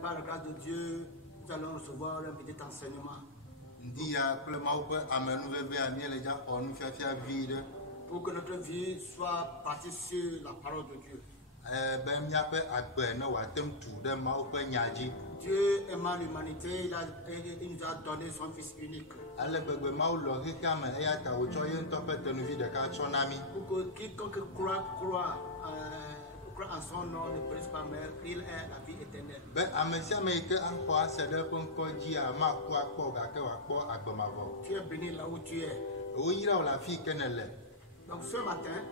par la grâce de Dieu, nous allons recevoir un petit enseignement. Pour que notre vie soit bâtie sur la parole de Dieu. Dieu aimant l'humanité, il nous a donné son Fils unique. Pour que quiconque croit en son nom ne périsse pas, mais il est la vie éternelle. Tu es béni là où tu es. Donc ce matin,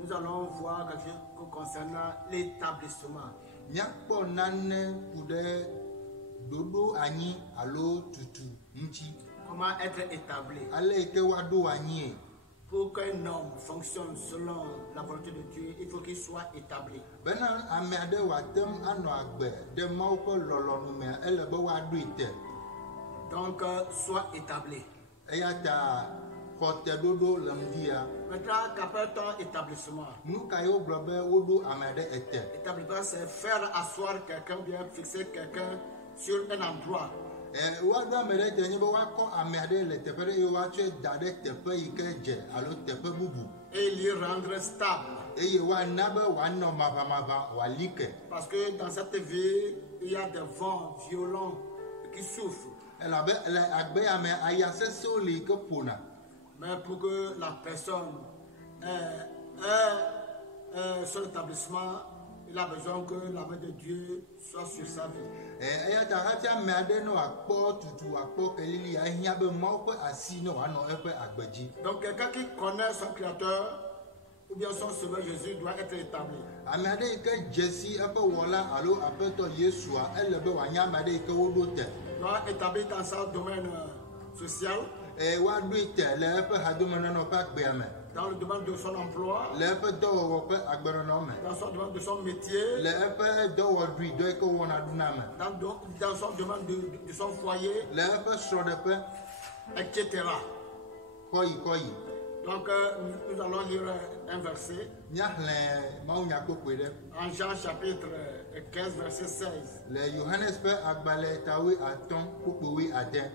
nous allons voir quelque chose concernant l'établissement. Comment être établi? Pour qu'un homme fonctionne selon la volonté de Dieu, il faut qu'il soit établi. Donc, sois établi. Maintenant, qu'appelle-t-on établissement? Établissement, c'est faire asseoir quelqu'un, bien fixer quelqu'un sur un endroit. Et l'y rendre stable. Parce que dans cette vie, il y a des vents violents qui souffrent. Mais pour que la personne ait son établissement, il a besoin que la main de Dieu soit sur sa vie. Donc quelqu'un qui connaît son Créateur ou bien son Sauveur Jésus doit être établi. Doit être établi dans son domaine social. Dans le domaine de son emploi, dans son domaine de son métier, dans son domaine de son foyer, etc. Donc nous allons lire un verset en Jean chapitre 15 verset 16.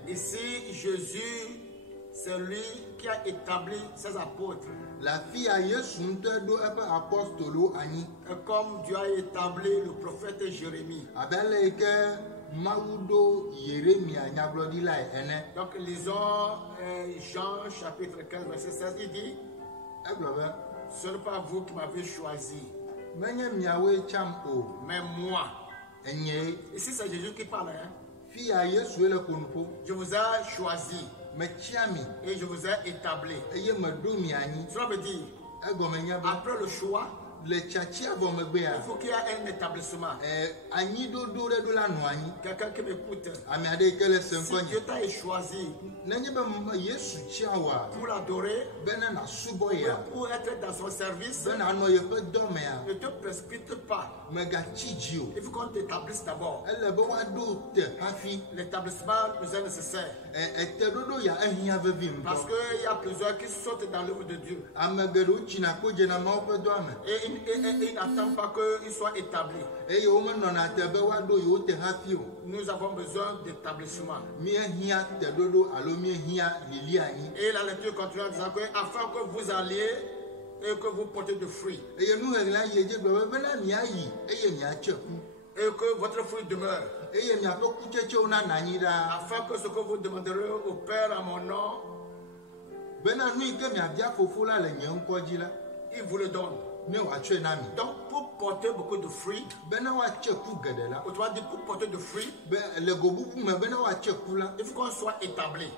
Ici Jésus, c'est lui qui a établi ses apôtres. Et comme Dieu a établi le prophète Jérémie. Donc lisons Jean chapitre 15 verset 16. Il dit: ce n'est pas vous qui m'avez choisi, mais moi. Ici c'est Jésus qui parle. Je vous ai choisi et je vous ai établi. Cela veut dire, après le choix, il faut qu'il y ait un établissement. Quelqu'un qui m'écoute, si Dieu t'a choisi pour l'adorer, pour être dans son service, ne te précipite pas. Il faut qu'on t'établisse d'abord. L'établissement nous est nécessaire. Parce qu'il y a plusieurs qui sautent dans l'œuvre de Dieu. Et il n'attend pas qu'il soit établi. Nous avons besoin d'établissement. Et la lecture continue en disant que afin que vous alliez et que vous portez de fruits. Et que votre fruit demeure. Afin que ce que vous demanderez au Père à mon nom, il vous le donne. Donc pour porter beaucoup de fruits, autrement dit pour porter de fruits, il faut qu'on soit établi.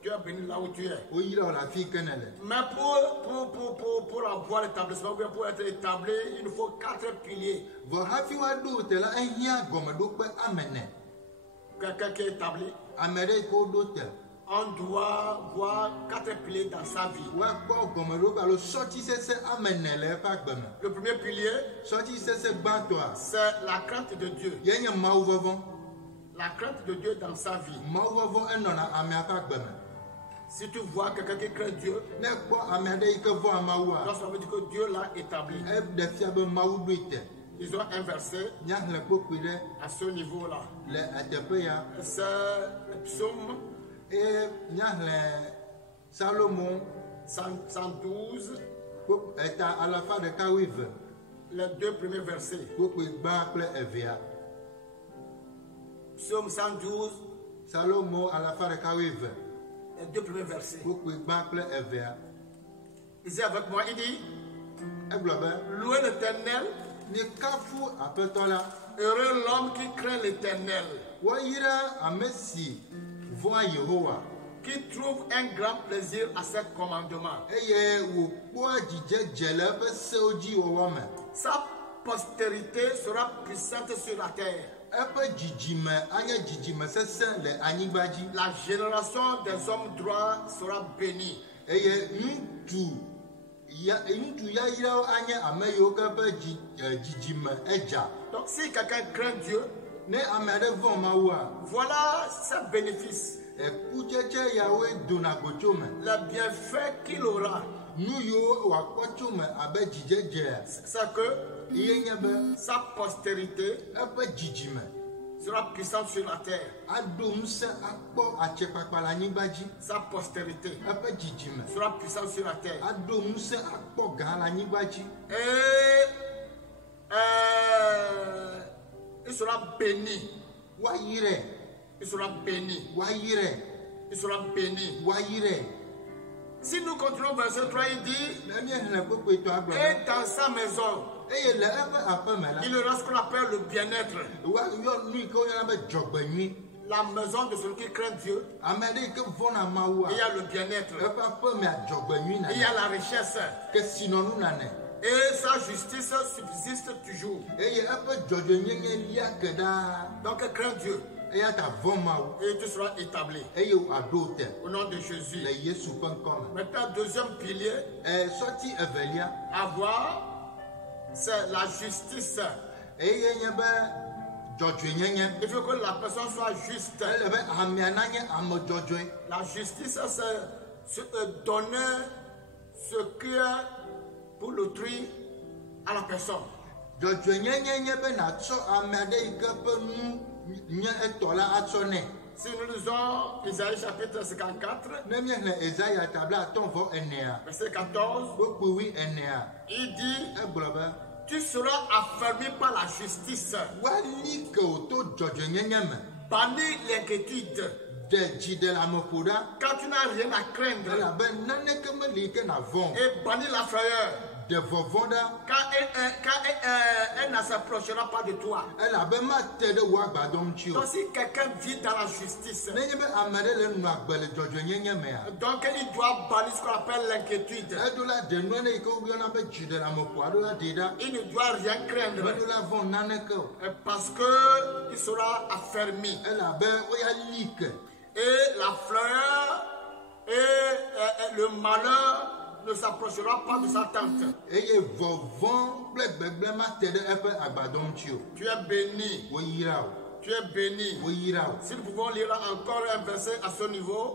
Tu es béni là où tu es. Mais pour avoir l'établissement, pour être établi, il nous faut 4 piliers. Quelqu'un qui est établi, on doit voir 4 piliers dans sa vie. Le premier pilier, c'est la crainte de Dieu. La crainte de Dieu dans sa vie. Si tu vois quelqu'un qui craint Dieu, donc ça veut dire que Dieu l'a établi. Ils ont inversé à ce niveau-là. C'est le psaume Salomon 112, à la fin de Kawiv. les 2 premiers versets. Psaume 112, Salomon à la fin de Kawiv. les 2 premiers versets. Lisez avec moi, il dit, louez l'Éternel, heureux l'homme qui craint l'Éternel, qui trouve un grand plaisir à ses commandements. Sa postérité sera puissante sur la terre. La génération des hommes droits sera bénie. Donc si quelqu'un craint Dieu, voilà ses bénéfices, le bienfait qu'il aura. C'est que sa postérité sera puissante sur la terre. Sa postérité sera puissante sur la terre. Et il sera béni. Il sera béni. Il sera béni. Si nous continuons verset 3, il dit, et dans sa maison, il aura ce qu'on appelle le bien-être. La maison de celui qui craint Dieu, il y a le bien-être, il y a la richesse, et sa justice subsiste toujours. Donc crains Dieu, et tu seras établi au nom de Jésus. Maintenant, deuxième pilier à voir, c'est la justice. Il faut que la personne soit juste. La justice, c'est donner ce qui est pour l'autrui à la personne. Si nous lisons Isaïe chapitre 54, verset 14, il dit, tu seras affermi par la justice, banni l'inquiétude, quand tu n'as rien à craindre, et banni la frayeur, quand elle ne s'approchera pas de toi. Donc si quelqu'un vit dans la justice, donc il doit bannir ce qu'on appelle l'inquiétude. Il ne doit rien craindre, parce qu'il sera affermi. Et la fleur et le malheur ne s'approchera pas de sa tente. Tu es béni. Tu es béni. Si nous pouvons lire encore un verset à ce niveau,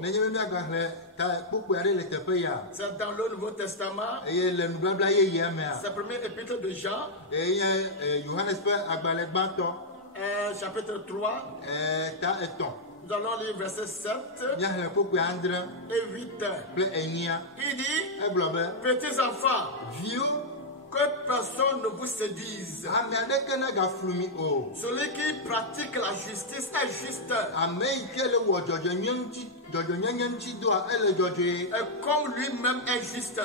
c'est dans le Nouveau Testament. C'est le premier épître de Jean, chapitre 3. Nous allons lire verset 7 et 8. Il dit, petits enfants, que personne ne vous séduise. Celui qui pratique la justice est juste. Et comme lui-même est juste.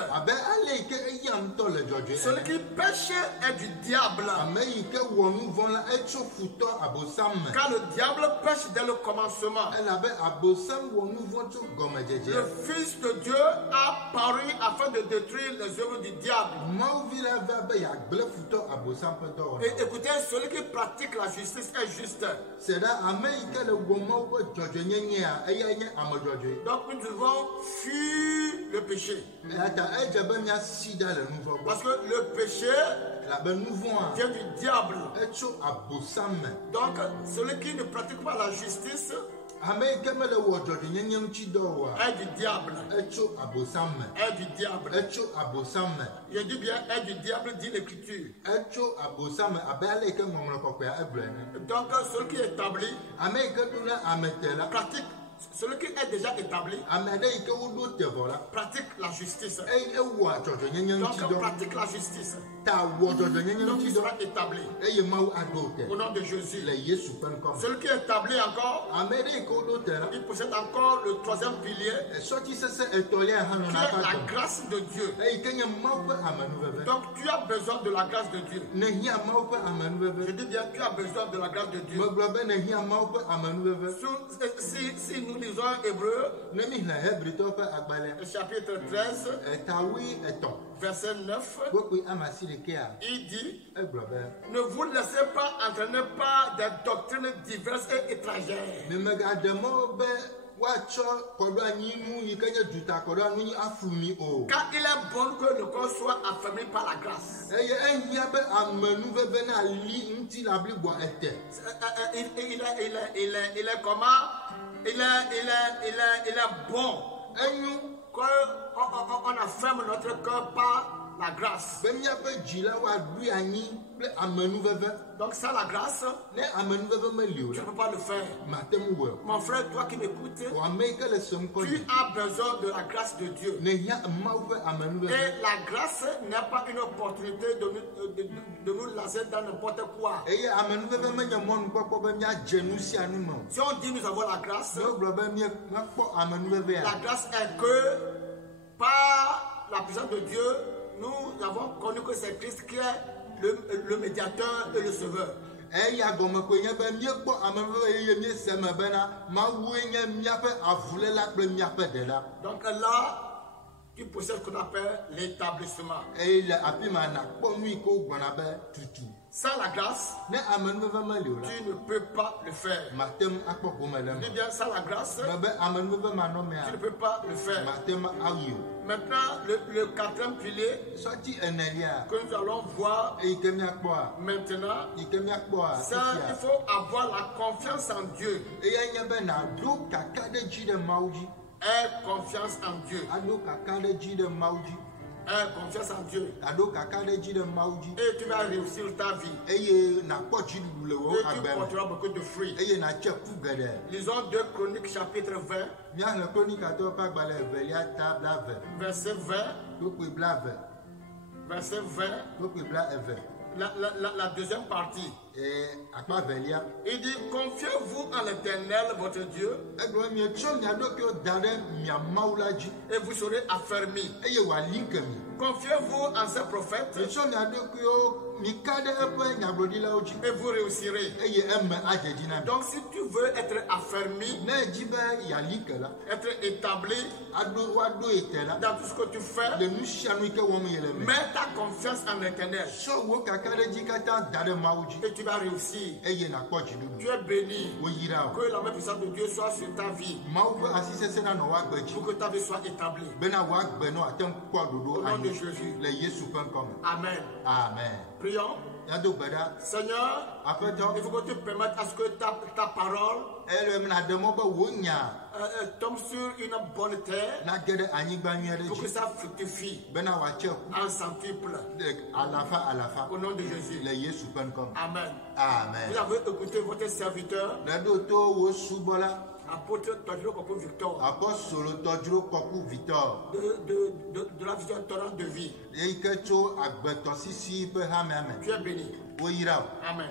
Celui qui pêche est du diable. Car le diable pêche dès le commencement. Le Fils de Dieu a paru afin de détruire les œuvres du diable. Et écoutez, celui qui pratique la justice est juste. Donc nous devons fuir le péché. Parce que le péché vient du diable. Donc celui qui ne pratique pas la justice Ame ke me le wɔ dzɔdzɔnyenye ŋuti dɔ oa. est du diable. Etso abosam me. Est du diable. Etso abosam me. Je dis bien est du diable, dit l'Écriture. Etso abosam me abe ale yi ke ŋɔŋlɔ kɔkɔea egblɔe ne. Donc celui qui est établi Ame yi ke ɖona ame te la. pratique, celui qui est déjà établi Ame aɖe yi ke woɖo te vɔ la. pratique la justice. Eye ewɔa dzɔdzɔnyenye ŋuti Donc dɔ. pratique la justice. Ta wɔ dzɔdzɔnyenye Donc ŋuti il dɔ. sera établi Eye Mawu aɖo te. au nom de Jésus. Le Yesu ƒe ŋkɔ me. Celui qui est établi encore, Ame ɖe yi ke woɖo te la. il possède encore le troisième pilier Sɔti sese etɔ̃lia hã qui nɔna est ƒe la agbe. grâce de Dieu. Eyi ke nye Mawu ƒe amenuveve. Donc tu as besoin de la grâce de Dieu. Ne hiã Mawu ƒe Je amenuveve. dis bien, tu as besoin de la grâce de Dieu. Megblɔ be ne hiã Mawu ƒe amenuveve. Si nous lisons Hébreu, Ne mi xlẽ Hebritɔwo ƒe agbalẽ. chapitre 13, Etawui etɔ̃. verset 9, Kpekpe ama si ɖekea. il dit, Egblɔ be. ne vous laissez pas entraîner par des doctrines diverses et étrangères. Mimegaɖe mɔ be woatsɔ kɔɖoanyinu yi ke nye dutakɔɖoanu afu mi o. Car il est bon que le corps soit affermi par la grâce. Eye ehiã be amenuveve nali ŋutilã bliboa ete. Il est comment? Il est bon Enyo qu'on afferme notre cœur par la grâce. be míaƒe dzi la woaɖui anyi kple amenuveve. Donc sans la grâce, Ne amenuveve meli o tu la. ne peux pas le faire. Mate mu wɔ. Mon frère, toi qui m'écoutes, Wɔ ame yi ke le sem kɔ tu dzi. as besoin de la grâce de Dieu. Ne hiã Mawu ƒe amenuveve. Et la grâce n'est pas une opportunité de nous lancer dans n'importe quoi. Eye amenuveve menye mɔnukpɔkpɔ be míadze nu sia nu me o. Si on dit nous avons la grâce, Ne wogblɔ be míakpɔ amenuvevea. la grâce est que par la puissance de Dieu, nous avons connu que c'est Christ qui est le médiateur et le sauveur. Eya gɔme koe nye be míekpɔ amenuveve eye míese me bena Mawue nye míaƒe avuléla kple míaƒe ɖela. Donc là, tu possèdes ce qu'on appelle l'établissement. Eye le afi ma nakpɔ nu yi ke wogblɔna be tutu. Sans la grâce, Ne amenuveve meli o la. tu ne peux pas le faire. Mate ŋu akpɔ gome le Dis me. bien, sans la grâce, Be amenuveve tu manɔmea. ne peux pas le faire. Mate ŋu ayi o. Maintenant, le quatrième pilier Sɔti enelia. que nous allons voir Eyi ke míakpɔa. maintenant, Yi ke míakpɔa. ça, il faut avoir la confiance en Dieu. Eya nye be naɖo kaka ɖe dzi ɖe Mawu dzi. Aie confiance en Dieu. Aɖo kaka ɖe dzi ɖe Mawu dzi. Aie confiance en Dieu. Aɖo kaka ɖe dzi ɖe Mawu dzi. Et tu vas réussir ta vie. Eye nakpɔ dziɖuɖu le wo Et tu agbe me. porteras beaucoup de fruits. Eye natse ku geɖe. Lisons 2 Chroniques chapitre 20, Míaxlẽ Kronikatɔwo ƒe agbalẽ evelia ta blave. verset 20, Kpekpe blave. verset 20, Kpekpe blaeve. la deuxième partie. Akpa velia. Il dit, confiez-vous en l'Éternel, votre Dieu, Egblɔ be mietsɔ mia ɖokuiwo da ɖe mia Mawu la dzi. et vous serez affermis. Eye wòali ke mi. Confiez-vous en ses prophètes, Mietsɔ mia ɖokuiwo mi ka ɖe eƒe nyagblɔɖilawo dzi. et vous réussirez. Eye eme adze dzi na mi. Donc, si tu veux être affermi, Ne edzi be yeali ke la. être établi Woaɖo ete la. dans tout ce que tu fais, Le nu sia nu yi ke wɔm ye le me. mets ta confiance en l'Éternel, Sɔ wo kaka ɖe dzi katã da ɖe Mawu dzi. et tu vas réussir. Eye nakpɔ dziɖuɖu. Tu es béni. Woyra o. Que la main puissante de Dieu soit sur ta vie, Mawu ƒe asi sesẽ nanɔ woagbe dzi. pour que ta vie soit établie. Bena woagbe nɔ ate ŋu kpɔ ɖoɖo Au nom de anyi. Jésus. Le Yesu ƒe ŋkɔ me. Amen. Amen. Prions. Míado gbe ɖa. Seigneur, Aƒetɔ. il faut que tu permettes à ce que ta parole Ele naɖe mɔ be wò nya tombe sur une bonne terre, nage ɖe anyigba nyui aɖe pour que dzi. ça fructifie Bena wòatse ku en centuple. alafa alafa. Au nom de Jésus. Le Yesu ƒe ŋkɔ me. Amen. Vous Amen. avez écouté votre serviteur, Le ɖo to wo subɔla. apôtre Tadjiro Koko Victor, Apɔstolo tɔdzro kɔku Victor. de la vision torrent de vie. Eyi ke tso agbetɔsisi ƒe hamea me. Tu es béni. Woyra o. Amen.